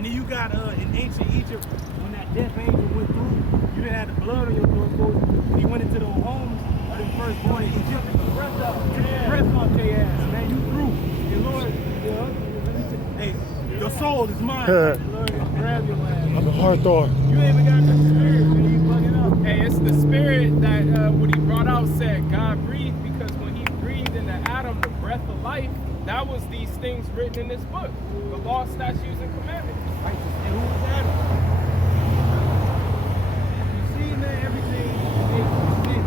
And then you got in ancient Egypt, when that death angel went through, you didn't have the blood on your doorpost. He went into the homes of the firstborn in Egypt and the breath out. Took the breath out their ass, man. You through. And Lord, hey, your soul is mine. Lord, grab your ass. I'm a hard thought. You ain't even got the spirit, man. You bugging up. Hey, it's the spirit that what he brought out said God breathed, because when he breathed into Adam the breath of life, that was these things written in this book, the law, statutes, and commandments. Right. And who was Adam? You see, man, everything is sin.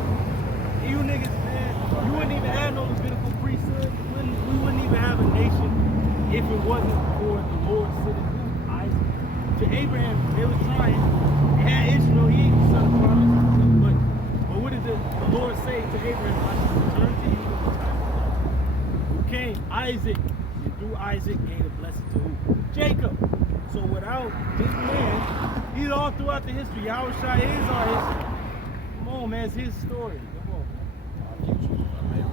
You niggas, man, you wouldn't even have no Levitical priesthood. We wouldn't even have a nation if it wasn't for the Lord sitting Isaac. To Abraham, they were trying. They had Ishmael, he ain't the son of promise. But what did the Lord say to Abraham? I shall return to you. Who came? Isaac. And through Isaac gave a blessing to who? Jacob. So without this man, he's all throughout the history. Yahushua is our history. Come on, man, it's his story. Come on, man.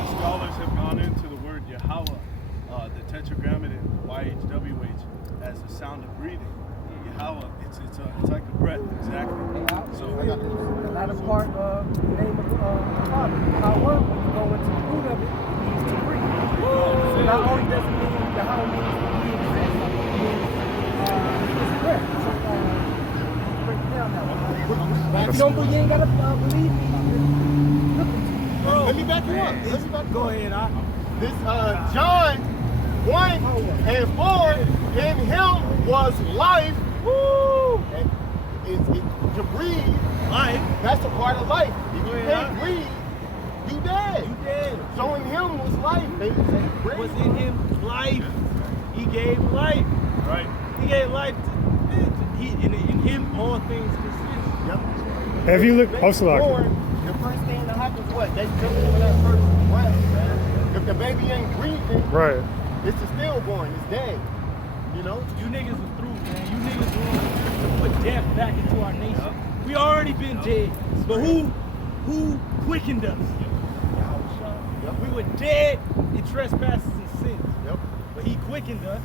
The scholars have gone into the word Yahweh, the tetragrammaton YHWH, as a sound of breathing. Yahweh, it's like a breath, exactly. So Another part of the name of the Father. Yahweh, when you go into the root of it, means to breathe. So not only does it mean Yahweh means he exists, it means it's breath. So break it down now. If you don't believe, you ain't gotta believe me. Look at you. Bro, Let me back you up. Go ahead, This John 1 and 4, in him was life. Woo! And to breathe, life. that's a part of life. If you can't breathe, you dead. You dead. So in him was life. They say breathe. Was in him life. He gave life. right. He gave life to in him all things consist. Yep. Have you looked? They Oh, Salaki. born, the first thing that happens is what? They jump into that first breath, man. If the baby ain't breathing, Right. it's a stillborn. It's dead. You know? You niggas are through, man. You niggas want to put death back into our nation. We already been dead. But who quickened us? Yep. We were dead in trespasses and sins. Yep. But he quickened us,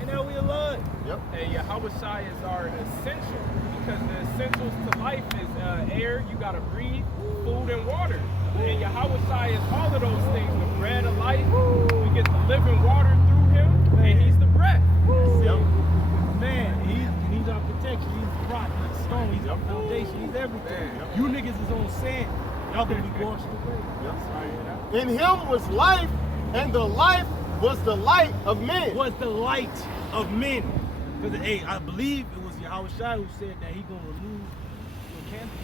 and now we alive. Yep. And Yahushua is our essential, because the essentials to life is air, you gotta breathe, food and water. And Yahushua is all of those things, the bread of life. We get the living water through him, and he's the breath. Yep. Man, he's our protection. He's the rock, he's the stone, he's our foundation, he's everything. You niggas is on sand. Y'all gonna be washed away. In him was life, and the life was the light of men. Was the light of men. Because hey, I believe it was Yahushua who said that he gonna remove your candle.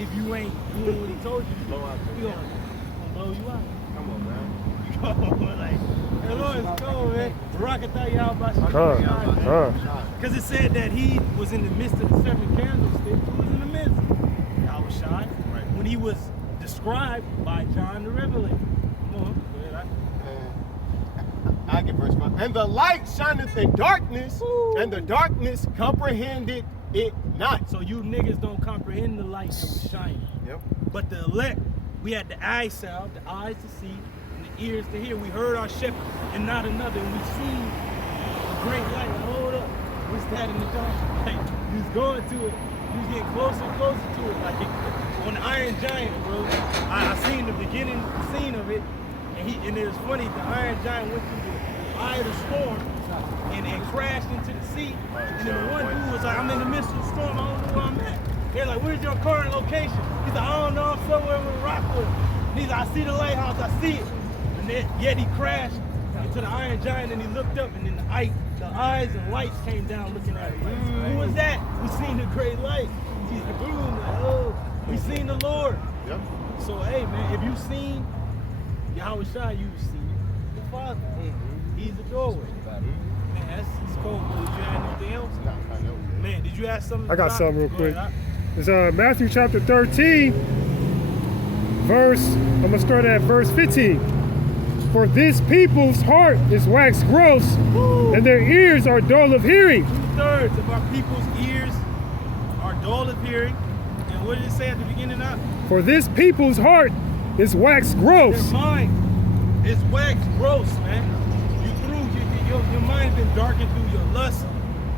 If you ain't doing what he told you to do, he gonna blow you out. Come on, man. You go like, hey, Lord, it's cold, man. Barakatah Yahweh. Because it said that he was in the midst of the seven candlesticks. Who was in the midst? Yahushua. When he was described by John the Revelator. Come on, go ahead. I get verse 5. And the light shineth in darkness, and the darkness comprehended it not. So you niggas don't comprehend the light that was shining. Yep. But the elect, we had the eye salve, the eyes to see, and the ears to hear. We heard our shepherd and not another. And we seen a great light. Like, hold up. What's that in the dark? Like, he was going to it. He was getting closer and closer to it. Like on the Iron Giant, bro. I seen the beginning scene of it. And it was funny, the Iron Giant went through the eye of the storm and crashed into the sea. And then the one dude was like, I'm in the midst of the storm, I don't know where I'm at. They're like, where's your current location? He's like, I don't know, I'm somewhere with Rockwood. And he's like, I see the lighthouse, I see it. And then, yet he crashed into the Iron Giant and he looked up and then the eyes and lights came down looking at him. Who was that? We seen the great light. He's like, boom, like, oh, we seen the Lord. Yep. So, hey, man, if you seen Yahushua, you see the Father. He's the doorway. Man, that's cool. Did you have anything else? Man, did you ask something? I got something real Go quick. ahead, It's Matthew chapter 13, I'm gonna start at verse 15. For this people's heart is waxed gross, and their ears are dull of hearing. 2/3 of our people's ears are dull of hearing. And what did it say at the beginning of? For this people's heart is waxed gross. Their mind is waxed gross, man. You through, your mind's been darkened through your lust,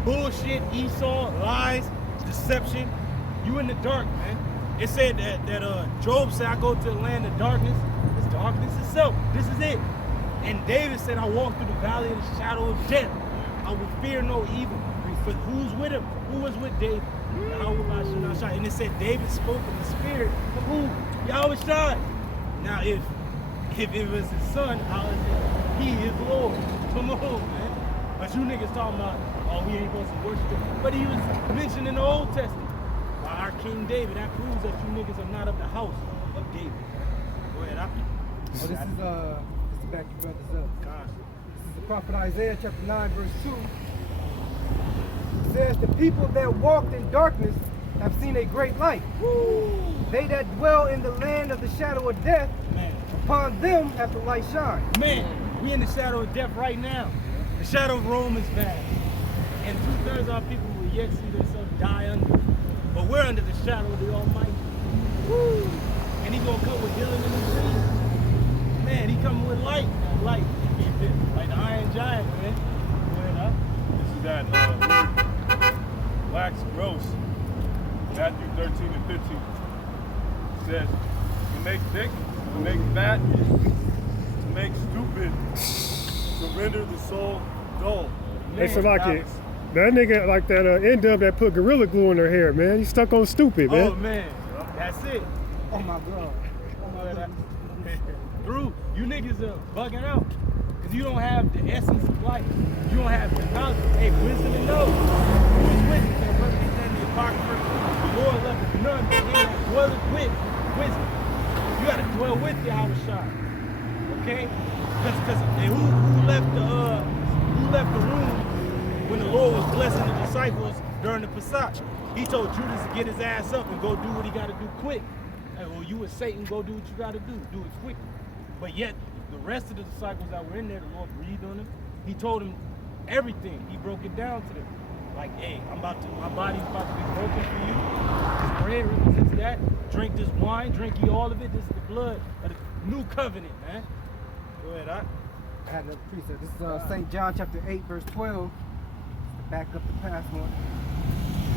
bullshit, Esau, lies, deception. You in the dark, man. It said that Job said, I go to the land of darkness. It's darkness itself. This is it. And David said, I walk through the valley of the shadow of death. I will fear no evil. For who's with him? Who was with David? And it said David spoke in the spirit of who? Yahweh Shai. Now if it was his son, how is it he is Lord? Come on, man. But you niggas talking about, oh, we ain't supposed to worship him. But he was mentioned in the Old Testament by our King David. That proves that you niggas are not of the house of David. Go ahead, This is back your brothers up. This is the prophet Isaiah chapter 9, verse 2. It says, the people that walked in darkness have seen a great light. They that dwell in the land of the shadow of death, man. upon them hath the light shine. Man, we in the shadow of death right now. The shadow of Rome is bad. And 2/3 of our people will yet see themselves die under. But we're under the shadow of the Almighty. Woo! And he gonna come with healing in the dream. Man, he coming with light. Light. Like the Iron Giant, man. This is that word, wax gross. Matthew 13 and 15. It says, to make thick, to make fat, to make stupid, to render the soul dull. Hey, Salaki, that nigga like that N-Dub that put Gorilla Glue in her hair, man. He stuck on stupid, man. Oh, man. That's it. Oh my God. Drew, you niggas are bugging out. Because you don't have the essence of life. You don't have the knowledge. Hey, wisdom and knowledge. Who is wisdom? And what they say in the Apocrypha, the Lord loveth none, but they that dwelleth with wisdom. You got to dwell with Yahweh Shai. Okay? Because who left the room when the Lord was blessing the disciples during the Pesach? He told Judas to get his ass up and go do what he got to do quick. Hey, well, you and Satan, go do what you got to do. Do it quick. But yet, the rest of the disciples that were in there, the Lord breathed on them. He told them everything. He broke it down to them. Like, hey, my body's about to be broken for you. This bread represents that. Drink this wine, drink ye all of it. This is the blood of the new covenant, man. Go ahead, I had another precept. This is St. John chapter 8, verse 12. Back up the past one.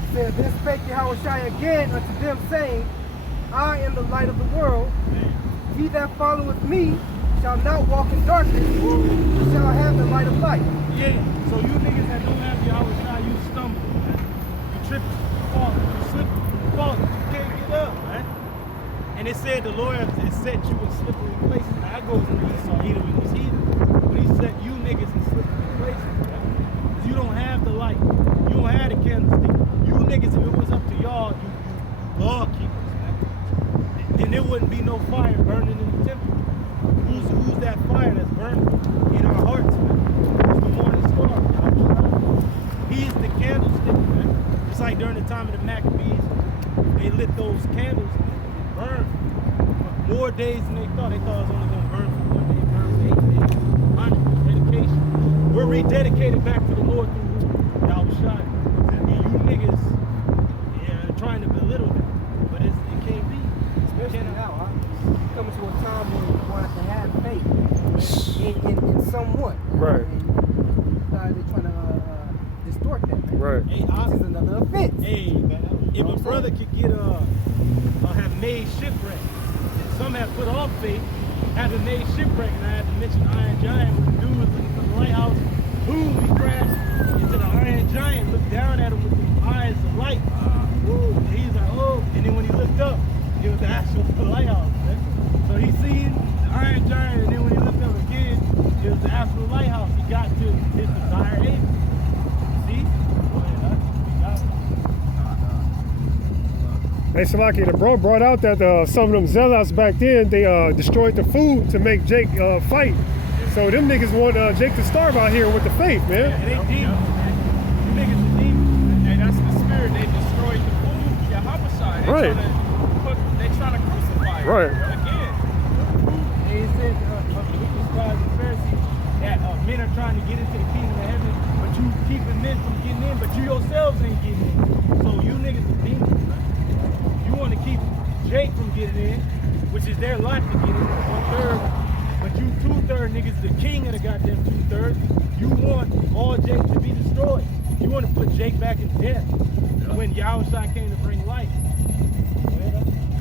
It says, then spake Yahweh Shai again unto them, saying, I am the light of the world. He that followeth me shall not walk in darkness, but shall have the light of life. Yeah, so you niggas that don't have Yahweh Shai, you stumble, man. You trip, you fall, you slip, you fall, you can't get up, man. And it said the Lord has set you in slippery places. Now that goes into Esau, Edom, and his heathen. But he set you niggas in slippery places, man. Because you don't have the light. You don't have the candlestick. You niggas, if it was up to y'all, you law keepers, man. Then there wouldn't be no fire burning in the temple. Who's that fire that's burning in our hearts, man? It's the morning star. He's the candlestick, man. Just like during the time of the Maccabees, they lit those candles and it burned for more days than they thought. They thought it was only going to burn for 1 day, burn for 8 days. Honor, dedication. We're rededicated back to the Lord through Yahweh Shai. And you niggas trying to belittle that. But it can't be. Especially now, huh? Coming to a time where you want to have faith in somewhat. Right. And they're trying to distort that, man. Right. Hey, This is another offense. Hey, man, if a brother could get have made shipwreck, and some have put off faith, having made shipwreck, and I had to mention Iron Giant, when the dude was looking for the lighthouse, boom, he crashed into the Iron Giant, looked down at him with the eyes of light. Woo, and he's like, oh, and then when he looked up, it was the actual lighthouse, man. So he seen the Iron Giant, and then when he looked up again, it was the actual lighthouse. He got to his desired haven. See? Hey, Salaki, the bro brought out that some of them zealots back then, they destroyed the food to make Jake fight. So them niggas want Jake to starve out here with the faith, man. And they demons, man. You niggas are demons. Hey, that's the spirit. They destroyed the food. Yahweh Shai. Right. They trying to crucify him. Right. Again. They said of the wicked scribes and Pharisees that men are trying to get into the kingdom of heaven, but you keeping men from getting in, but you yourselves ain't getting in. So you niggas are demons, man. You want to keep Jake from getting in, which is their life to get in, 1/3, but But you two-third niggas, the king of the goddamn two-thirds, you want all Jake to be destroyed. You want to put Jake back in death when Yahushua came to bring life.